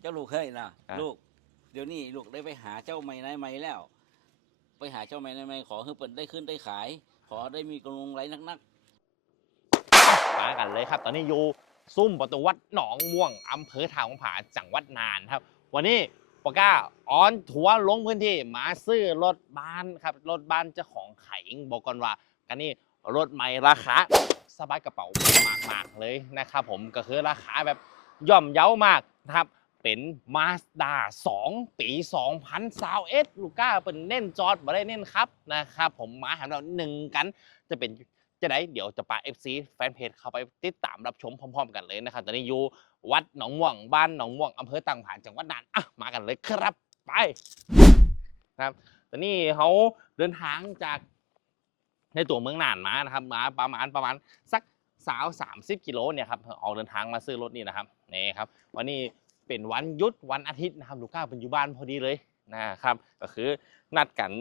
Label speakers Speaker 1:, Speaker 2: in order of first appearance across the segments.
Speaker 1: เจ้าลูกเคยนะครับลูก เดี๋ยวนี้ลูกได้ไปหาเจ้าใหม่นายใหม่แล้ว ไปหาเจ้าใหม่นายใหม่ขอให้เปิดได้ขึ้นได้ขาย ขอได้มีกำลังไรนัก
Speaker 2: มากันเลยครับ ตอนนี้อยู่ซุ้มประตูวัดหนองม่วงอำเภอทางผาจังหวัดน่านครับ วันนี้ปากก้าออนทัวร์ลงพื้นที่มาซื้อรถบ้านครับรถบ้านเจ้าของไข่บอกก่อนว่ากันนี่รถใหม่ราคาสบายกระเป๋ามากๆเลยนะครับผมก็คือราคาแบบย่อมเยาวมากนะครับ เป็น Mazda 2 ปี 2021ลูก้าเป็นเน้นจอดบ่ได้เน้นครับนะครับผมมาหาเราหนึ่งกันจะเป็นจะได้เดี๋ยวจะปา FC แฟนเพจเข้าไปติดตามรับชมพร้อม ๆ กันเลยนะครับตอนนี้อยู่วัดหนองม่วงบ้านหนองม่วงอำเภอตังผานจังหวัดน่านอะมากันเลยครับไปนะครับตอนนี้เขาเดินทางจากในตัวเมืองน่านมานะครับมาประมาณประมาณสักสาวสามสิบกิโลเนี่ยครับออกเดินทางมาซื้อรถนี่นะครับนี่ครับวันนี้ เป็นวันหยุดวันอาทิตย์นะครับลูก้าเป็นอยู่บ้านพอดีเลยนะครับก็คือนัดกัน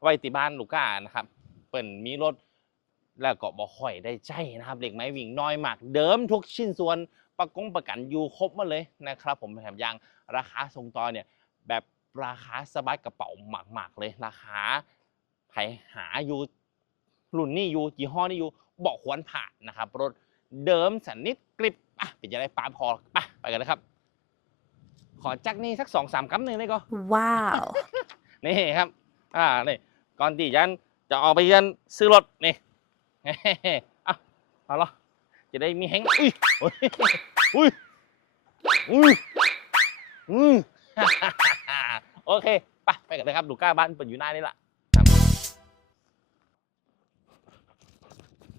Speaker 2: ไว้ที่บ้านลูก้านะครับเปิ่นมีรถแล้วก็บ่ค่อยได้ใจนะครับเหล็กไม้วิ่งน้อยมาก เดิมทุกชิ้นส่วนประกงประกันอยู่ครบหมาเลยนะครับ ผมแถมยังราคาทรงต่อเนี่ยแบบราคาสบายกระเป๋ามากๆเลยราคาใครหาอยู่รุ่นนี้อยู่ยี่ห้อนี้อยู่บอกควรผ่านนะครับรถเดิมสันนิดกริบอะเป็นจะได้ปาพอไปไปกันเลยครับ ขอจักนี่สักสองสามคำหนึ่งได้ก็
Speaker 3: Wow.
Speaker 2: นี่ครับ อ่านี่ก่อนที่ยันจะออกไปยันซื้อรถนี่เอาเอาละจะได้มีแฮงอุ้ยอุ้ยอุ้ยอุ้ยอุ้ยโอเคไปไปกันเลยครับดูก้าบ้านเปิดอยู่หน้านี่ละครับ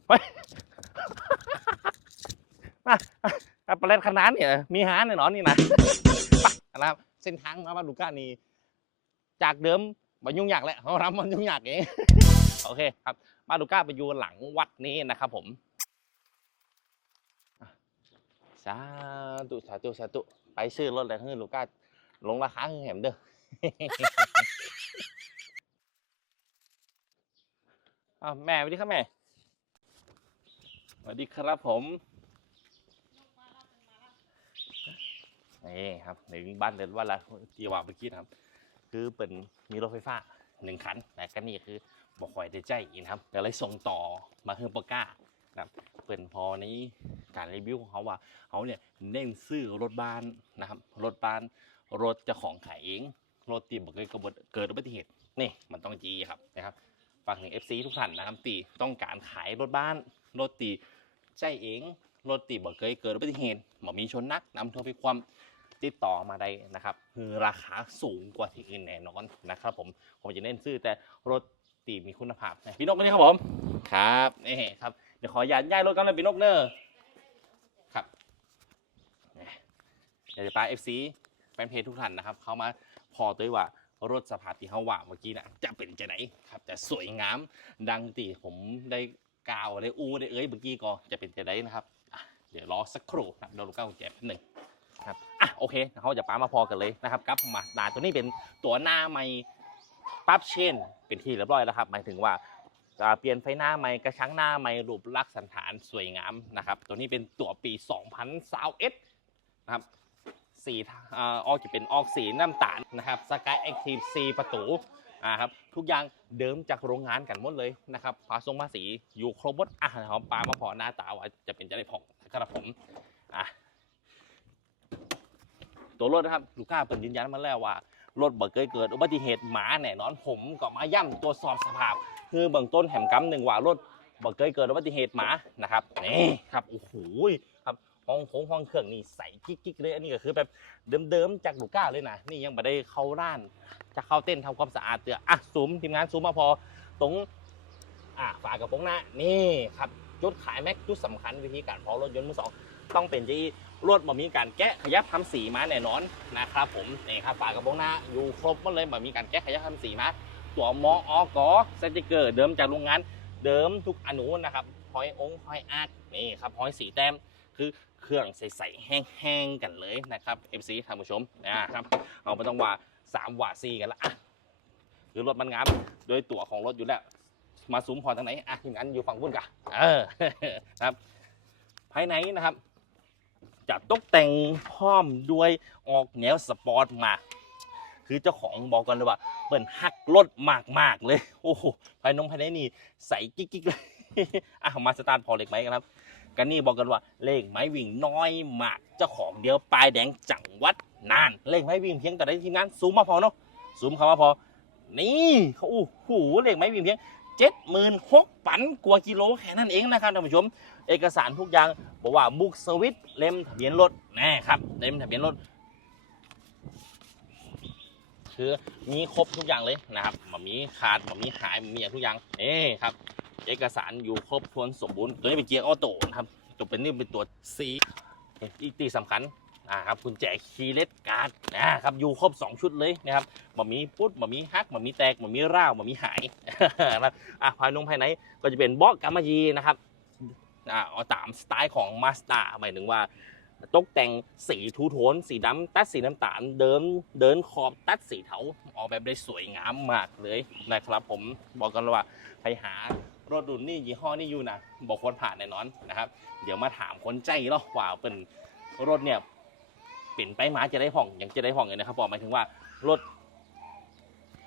Speaker 2: ไปมาอะปลาเล็ดขนาดเนี่ยมีหาแน่นอนนี่นะไป นะครับ เส้นทางมาบาดูก้านี่จากเดิมมันยุ่งยากแหละเขารับมันยุ่งยากเองโอเคครับ มาดูก้าไปอยู่หลังวัดนี้นะครับผมสาธุสาธุสาธุไปซื้อรถอะไรให้ลูก้าลงราคาให้แหมเด้ออ้าแม่สวัสดีครับแม่สวัสดีครับผม นี่ครับในบ้านเดินว่าละที่ว่าเมื่อกี้นะครับ คือเป็นมีรถไฟฟ้าหนึ่งคันแต่ก็นี่คือบอกคอยได้ใจอีกครับก็เลยส่งต่อมาเฮือปาก้านะครับเป็นพอนี้การรีวิวของเขาว่าเขาเนี่ยเน้นซื้อรถบ้านนะครับรถบ้านรถเจ้าของขายเองรถตีบอกเคยกระบเกิดอุบัติเหตุนี่มันต้องจีครับนะครับฝากถึง FC ทุกท่านนะครับตีต้องการขายรถบ้านรถตีใจเอง รถตีบอกเคยเกิดอุบัติเหตุบ่มีชนนักนำท่วมไปความติดต่อมาได้นะครับ คือราคาสูงกว่าที่อื่นแน่นอนนะครับ ผมผมจะเน้นซื้อแต่รถตีมีคุณภาพนะพี่นกนี่ครับผมครับนี่ครับเดี๋ยวขอย้ายย้ายรถกันเลยพี่นกเนอร์ครับนี่เดี๋ยวจะปาเอฟซีแฟนเพจทุกท่านนะครับ เข้ามาพอตัวว่ารถสภาพที่เขาว่าเมื่อกี้นะจะเป็นจะไหนครับจะสวยงามดังตีผมได้กล่าวได้อู้ได้เอ้ยเมื่อกี้ก็จะเป็นจะไหนนะครับอะ เดี๋ยวรอสักครู่นะครับเดี๋ยวลูกก้าวกุญแจแป๊บหนึ่งครับอะโอเคเขาจะป้ามาพอกันเลยนะครับกับมาดาตัวนี้เป็นตัวหน้าใหม่ปั๊บเชนเป็นที่เรียบร้อยแล้วครับ หมายถึงว่าจะเปลี่ยนไฟหน้าใหม่กระชังหน้าใหม่รูปลักษณ์สันฐานสวยงามนะครับ ตัวนี้เป็นตัวปี 2021นะครับสีอ่าออกจะเป็นออกสีน้ำตาลนะครับสกายแอคทีฟซีประตูอ่าครับทุกอย่างเดิมจากโรงงานกันหมดเลยนะครับภาษงภาษีอยู่ครบหมดอะหอมปลามาพอหน้าตาว่าจะเป็นจะได้พองนะ ครับผมอะตัวรถนะครับ ลูก้าเปิดยืนยันมาแล้วว่ารถบ่เคยเกิดอุบัติเหตุหมาแน่นอนผมก็มาย่ำตรวจสอบสภาพ คือเบื้องต้นแหมกำหนึ่งว่ารถบ่เคยเกิดอุบัติเหตุหมานะครับนี่ครับโอ้โหครับห้องโค้งห้องเครื่องนี่ใสกิ๊กๆเลยอันนี้ก็คือแบบเดิมๆจากลูก้าเลยนะนี่ยังไม่ได้เข้าร้าน จะเข้าเต้นทำความสะอาดเตืออะซูมทีมงานซูมมาพอตรงอะฝากระโปรงหน้านี่ครับ จุดขายแม็กจุดสำคัญวิธีการเผารถยนต์มือสองต้องเป็นที่รถบ่มีการแกะขยับทำสีมาแน่นอนนะครับผมนี่ครับฝากระโปรงหน้าอยู่ครบหมดเลยบ่มีการแกะขยับทำสีมาตัวมออกอสติกเกอร์เดิมจากโรงงานเดิมทุกอนุนะครับหอยองค์หอยอาร์ตนี่ครับหอยสีแต้มคือเครื่องใสๆแห้งๆกันเลยนะครับ FC ท่านผู้ชมนะครับเอาไม่ต้องว่า3ว่า4กันละอะคือรถมันงามโดยตัวของรถอยู่แล้ว มาซุ้มพอทางไหนอะอย่างนั้นอยู่ฝั่งพุ่นกะเออนะครับ ภายในนะครับ จะตกแต่งพร้อมด้วยออกแนวสปอร์ตมาคือเจ้าของบอกกันเลยว่าเปิ่นฮักรถมากๆเลย โอ้โหภายนงภายในนี่ใสกิ๊กๆเลยอะมาสตาร์ทพอเล็กไหมครับกันนี่บอกกันว่าเลขไม้วิ่งน้อยมากเจ้าของเดียวปลายแดงจังหวัดนาน เลขไม้วิ่งเพียงแต่ได้ทีมงานซูมมาพอเนาะซูมคำว่าพอนี่โอ้โหเลขไม้วิ่งเพียง เจ็ดหมื่นหกพันกว่ากิโลแค่นั้นเองนะครับท่านผู้ชม เอกสารทุกอย่างบอกว่าบุกสวิตเล่มทะเบียนรถแน่ครับเล่มทะเบียนรถคือมีครบทุกอย่างเลยนะครับมันมีขาดมันมีหายมันมีทุกอย่างเอ้ครับ เอกสารอยู่ครบถ้วนสมบูรณ์ตัวนี้เป็นเกียร์ออโต้นะครับตัวเป็นนี่เป็นตัวซีอีกตีสำคัญ อ่าครับกุญแจคีย์เลสการ์ดนะครับอยู่ครบ 2 ชุดเลยนะครับมันมีปุ๊ดมันมีฮักมันมีแตกมันมีร่าวมันมีหายนะครับอะภายนงภายในก็จะเป็นเบาะกำมะหยี่นะครับอ่าเอาตามสไตล์ของมาส d าหมายถึงว่าตกแต่งสีทูโทน สีดำตัดสีน้ำตาลเดิมเดินขอบตัดสีเทาออกแบบได้สวยงามมากเลยนะครับผมบอกกันเลยว่าไปหารถรุ่นนี้ยี่ห้อนี้อยู่นะบอกควรผ่านแน่นอนนะครับ เดี๋ยวมาถามคนใจเนาะว่าเป็นรถเนี่ย เปลี่ยนไปมาจะได้ห้องอย่างจะได้ห้องเลยนะครับบอกหมายถึงว่ารถ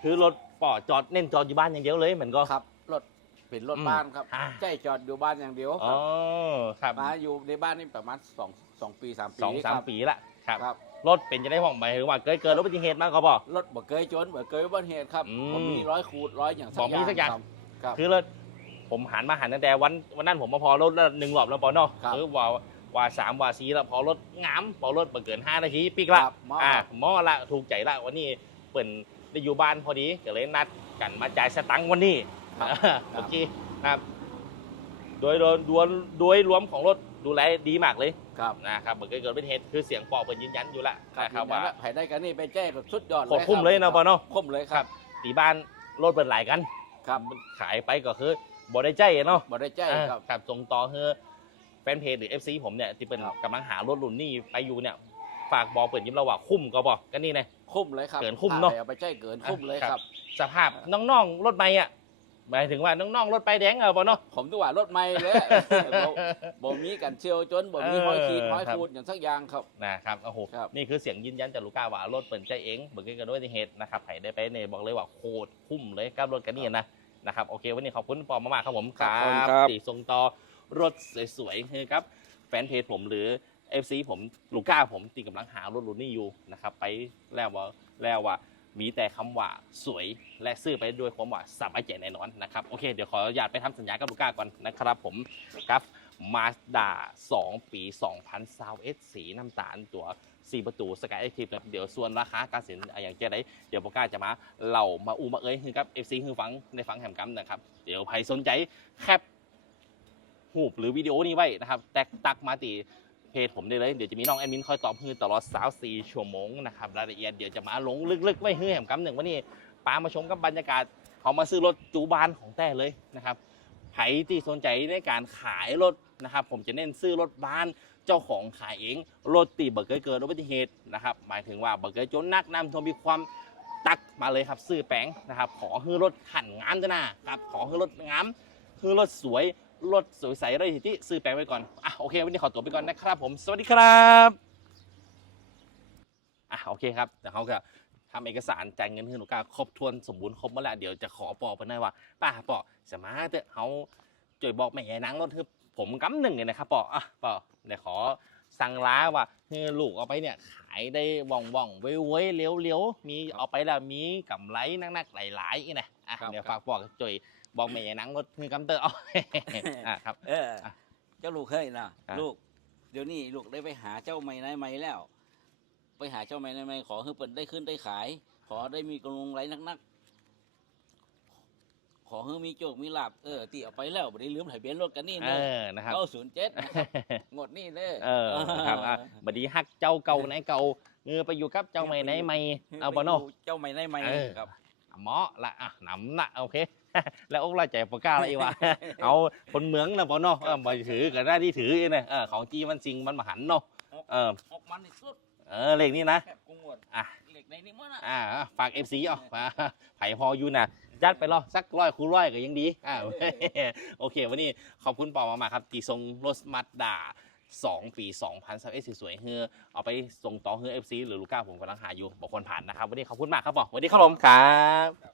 Speaker 2: คือรถปอจอดเน้นจอดอยู่บ้านอย่างเดียวเลยเหมือนก็
Speaker 3: ครับรถเป็นรถ
Speaker 2: อืม
Speaker 3: บ้านครับ
Speaker 2: อ่า
Speaker 3: ใจจอดอยู่บ้านอย่างเดียวค
Speaker 2: อ๋
Speaker 3: รั
Speaker 2: อบครับ
Speaker 3: มาอยู่ในบ้านนี่ประมาณสองสองปีสามปี
Speaker 2: สองสาม
Speaker 3: ครับ
Speaker 2: ปีละครับ
Speaker 3: ครับ
Speaker 2: รถเป็นจะได้ห้องหมายถึงว่าเกิดเกิดอุบัติเหตุมากก็บอก
Speaker 3: รถบ่เคยจนบ่เคยอุบัติเหตุครับ
Speaker 2: อืม
Speaker 3: ผมมีร้อยขูดร้อยอย่างสัก
Speaker 2: บอกมีสักอย่าง
Speaker 3: ครับครับ
Speaker 2: คือเลยผมหันมาหันตั้งแต่วันวันนั้นผมมาพอรถละหนึ่งรอบแล้วปอเนาะ
Speaker 3: ครับ
Speaker 2: คือว่า ว่าสามว่าสี่แล้วพอรถงามพอรถเกินห้านาทีปิกละ
Speaker 3: ครับหม้อ
Speaker 2: อ่าหมอละถูกใจละวันนี้เปิ่นได้อยู่บ้านพอดีก็เลยนัดกันมาจ่ายสตังค์วันนี้
Speaker 3: ครับ
Speaker 2: โอเคนะครับ โดยโดยโดยโดยรวมของรถดูแลดีมากเลย
Speaker 3: ครับ
Speaker 2: นะครับเมื่อกี้เกิดเป็นเหตุคือเสียงปอเปิดยืนยันอยู่ละ
Speaker 3: ครับ
Speaker 2: นะครับ
Speaker 3: ว่า
Speaker 2: ว่า
Speaker 3: ไผได้กันนี่ไปแจ้แบบสุดยอด
Speaker 2: โคตรคุ้มเลยนะปอเนาะ
Speaker 3: คุ้มเลยครับ
Speaker 2: ตีบ้านรถเปิดหลายกัน
Speaker 3: ครับ
Speaker 2: ขายไปก็คือบ่ได้ใจเนาะ
Speaker 3: บ่ได้แจ้
Speaker 2: อ่า
Speaker 3: ครับ
Speaker 2: ครับส่งต่อคือ แฟนเพจหรือ FC ผมเนี่ยที่เป็น
Speaker 3: ครับ
Speaker 2: กำลังหารถรุ่นนี้ไปอยู่เนี่ยฝากบอกเปิดยิ้มเราว่าคุ้มก็บอกก็นี่ไง
Speaker 3: คุ้มเลยครับ
Speaker 2: เกินคุ้มเนอะ
Speaker 3: ถ้ไปเอาไปแจ้เกินคุ้มเลย
Speaker 2: อะ
Speaker 3: ค
Speaker 2: ครั
Speaker 3: รับบ
Speaker 2: สภาพน้องๆรถใหม่อะหมายถึงว่าน้องๆรถไปายแดงเออปอเนาะ
Speaker 3: ผมตัวว่ารถใหม่เลยบ่บ่มีกันเชียวจนบ่มี
Speaker 2: เออ
Speaker 3: ห้อยขีดห้อย
Speaker 2: ครับ
Speaker 3: ขูดอย่างสักอย่างครับ
Speaker 2: นะครับโอ้โห
Speaker 3: ครับ
Speaker 2: นี่คือเสียงยืนยันจากลูกค้าว่ารถเปิดใจเองเบิกเงินกันด้วยเหตุนะครับไผ่ได้ไปเนี่ยบอกเลยว่าโคตรคุ้มเลยกับรถกันนี่นะนะครับโอเควันนี้ขอบคุณปอมากๆครับผม
Speaker 3: ครับขอบคุณครับ
Speaker 2: ตีส่งต่อ รถสวยๆคือครับแฟนเพจผมหรือ FC ผมลูก้าผมตีกำลังหารถรุ่นนี้อยู่นะครับไปแล้วว่าแล้วว่ามีแต่คำว่าสวยและซื้อไปด้วยความว่าสบายใจแน่นอนนะครับโอเคเดี๋ยวขออนุญาตไปทำสัญญากับลูก้าก่อนนะครับผมกับมาสด้า2 ปี 2021สีน้ำตาลตัว 4 ประตูสกายไอทีฟเดี๋ยวส่วนราคาการสินอย่างเจไดเดี๋ยวโปก้าจะมาเล่ามาอูมาเอ้ยคือกับ FC คือฟังในฟังแหมกัมนะครับ เดี๋ยวใครสนใจแคป หูปหรือวิดีโอนี้ไว้นะครับแตกตักมาตีเพจผมได้เลย เดี๋ยวจะมีน้องแอดมินคอยตอบให้ตลอดสาวสี่ชั่วโมงนะครับรายละเอียดเดี๋ยวจะมาลงลึกๆไว้ให้แหมกำหนึ่งวันนี้ปามาชมกับบรรยากาศเขามาซื้อรถจูบานของแต่เลยนะครับใครที่สนใจในการขายรถนะครับผมจะเน้นซื้อรถบ้านเจ้าของขายเองรถตีเบิกเกิดเกิดอุบัติเหตุนะครับหมายถึงว่าเบิกเกิดจนนักนำทวมมีความตักมาเลยครับซื้อแปลงนะครับขอให้รถขันงามจ้ะนะครับขอให้รถงามคือรถสวย รถสวยใสเลยที่ซื้อแปลงไว้ก่อนอะโอเค วันนี้ขอตัวไปก่อนนะครับผม สวัสดีครับอะโอเคครับเดี๋ยวเขาก็ทำเอกสารจ่ายเงินให้หนูกาครบถ้วนสมบูรณ์ครบหมาแล้วเดี๋ยวจะขอปอไปหน่อยว่าป้าปอสมาร์ทเขาจ่วยบอกแม่ยายนางรถคือผมกำหนึ่งเลยนะครับปออะปอเดี๋ยวขอสั่งล้าว่าให้ลูกเอาไปเนี่ยขายได้ว่องว่องๆเว้ยเว้ยๆเลี้ยวเลี้ยวๆมีเอาไปแล้วมีกำไรนักๆหลายๆอีกนะอะ
Speaker 3: ครับ
Speaker 2: เดี๋ยวฝากบอกจ่วย บอกแม่ยายนางรถคือกำเตอร์เอาอะครับ
Speaker 1: เออ
Speaker 2: อะ
Speaker 1: เจ้าลูกเฮ้ยนะ
Speaker 2: อะ
Speaker 1: ลูก เดี๋ยวนี้ลูกได้ไปหาเจ้าไม่นายไม่แล้ว ไปหาเจ้าไม่นายไม่ขอให้เปิดได้ขึ้นได้ขาย ขอได้มีกำลังไรนักๆ ขอให้มีโจกมีลาบเออตีเอาไปแล้วไม่ได้ลืมทะเบียนรถกันนี่
Speaker 2: เอ
Speaker 1: เนอะ
Speaker 2: อนะครับ
Speaker 1: เก้าศูนย์เจ็ดนะครับงดนี่เลย
Speaker 2: เออครับอะบัดนี้ฮักเจ้าเก่าไหนเก่าเงือไปอยู่กับเจ้าใหม่ไหนใหม่เอาปะเนาะ
Speaker 1: ไปดูเจ้าไม่นายไม่
Speaker 2: เออ
Speaker 1: ครับ
Speaker 2: เหมาะละอะหนำละโอเค แล้วอกเราใจปากกล้าละอีวะเอาคนเมืองนะปะเนาะเออมาถือกับหน้าที่ถือเองนะเออของจีมันจริงมันมาหันเนาะเออ
Speaker 1: ออกมันในสุด
Speaker 2: เออเลขนี้นะ
Speaker 1: แคบกุ้งหมด
Speaker 2: อะ
Speaker 1: เหล็กในนี้มั้งนะ
Speaker 2: อ่าฝากเอฟซีอะมาไผ่พออยู่นะยัดไปรอสักร้อยคูณร้อยก็ยังดีอ่าโอเค วันนี้ขอบคุณปอมากๆครับตีทรงรถมัดดา2ปี2021สวยๆเฮือเอาไปส่งต่อเฮือ FC หรือลูก้าผมกำลังหาอยู่บอกคนผ่านนะครับ วันนี้ขอบคุณมากครับบอกวันนี้ครับผมครับ